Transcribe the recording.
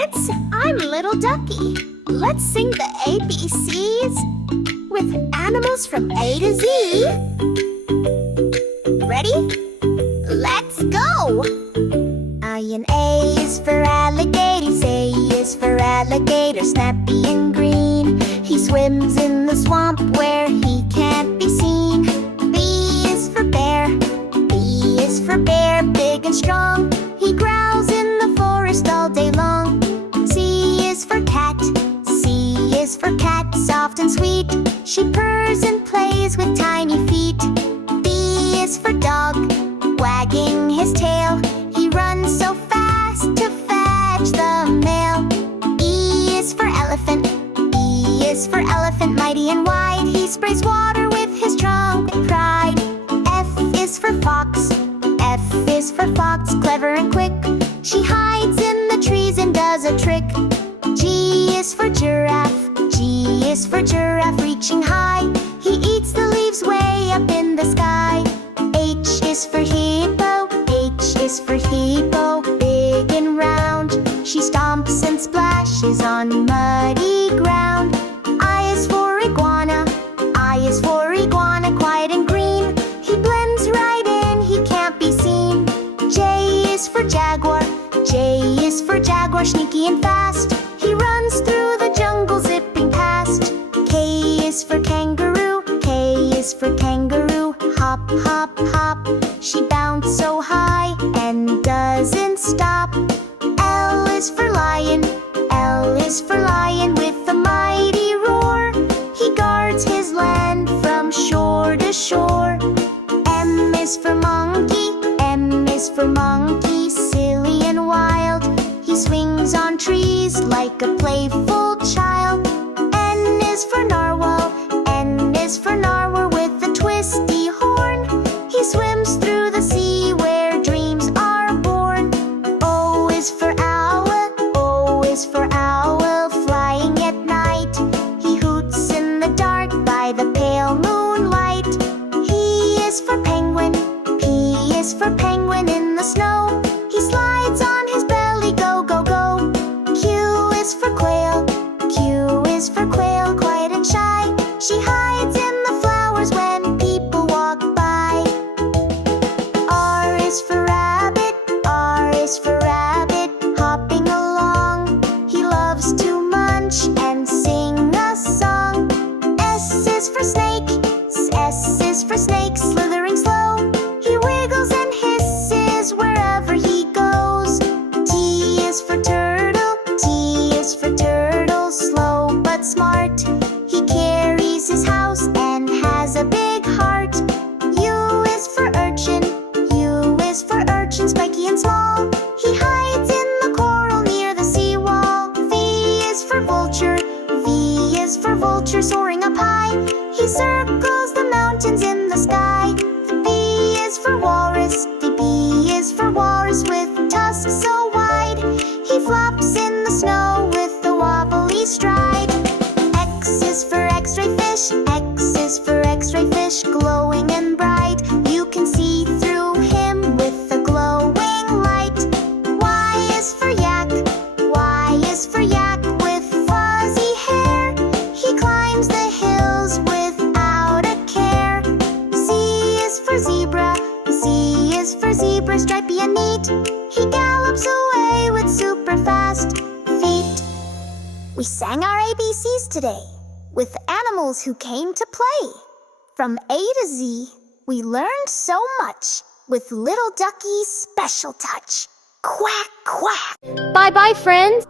kids! I'm Little Ducky. Let's sing the ABCs with animals from A to Z. Ready? Let's go! An A is for alligator, A is for alligator, snappy and green. He swims in the swamp where he can't be seen. B is for bear, B is for bear, big and strong. He growls in the forest all day long. C is for cat, C is for cat, soft and sweet. She purrs and plays with tiny feet. D is for dog, wagging his tail. He runs so fast to fetch the mail. E is for elephant, E is for elephant, mighty and wide. He sprays water with his trunk with pride. F is for fox, F is for fox, clever and quick. She hides in the trees and does a trick. G is for giraffe, G is for giraffe, reaching high. He eats the leaves way up in the sky. H is for hippo, H is for hippo, big and round. She stomps and splashes on muddy ground. I is for iguana, I is for iguana, quiet and green. He blends right in, he can't be seen. J is for jaguar, J is for jaguar, sneaky and fast. He runs through the jungle zipping past. K is for kangaroo, K is for kangaroo, hop, hop, hop. She bounced so high and doesn't stop. L is for lion, L is for lion, with a mighty roar. He guards his land from shore to shore. M is for monkey, M is for monkey, silly and wild. He swings on trees like a playful child. N is for narwhal, N is for narwhal, with a twisty horn. He swims through the sea where dreams are born. O is for owl, O is for owl, flying at night. He hoots in the dark by the pale moonlight. P is for penguin, P is for penguin, in the snow. He slides on his belly, go, go, go. Q is for quail, Q is for quail, quiet and shy. She hides in the flowers when people walk by. R is for rabbit, R is for rabbit, hopping along. He loves to munch and sing a song. S is for snake, S is for snake, slithering slow. He wiggles and hisses wherever he goes. T is for turtle, T is for turtle, slow but smart. He carries his house and has a big heart. U is for urchin, U is for urchin, spiky and small. He hides in the coral near the seawall. V is for vulture, V is for vulture, soaring up high. He circles the mountains in the sky. The B is for walrus, the B is for walrus, with tusks so wide. He flops in the snow with a wobbly stride. X is for x-ray fish, X is for x-ray fish, glowing and bright. You can see through him with a glowing light. Y is for yak, Y is for yak, with fuzzy hair. He climbs the hills without a care. Z is for zebra, Z is for zebra, stripy and neat. He gallops away with super fast feet. We sang our ABCs today with animals who came to play. From A to Z, we learned so much with Little Ducky's special touch. Quack, quack. Bye-bye, friends.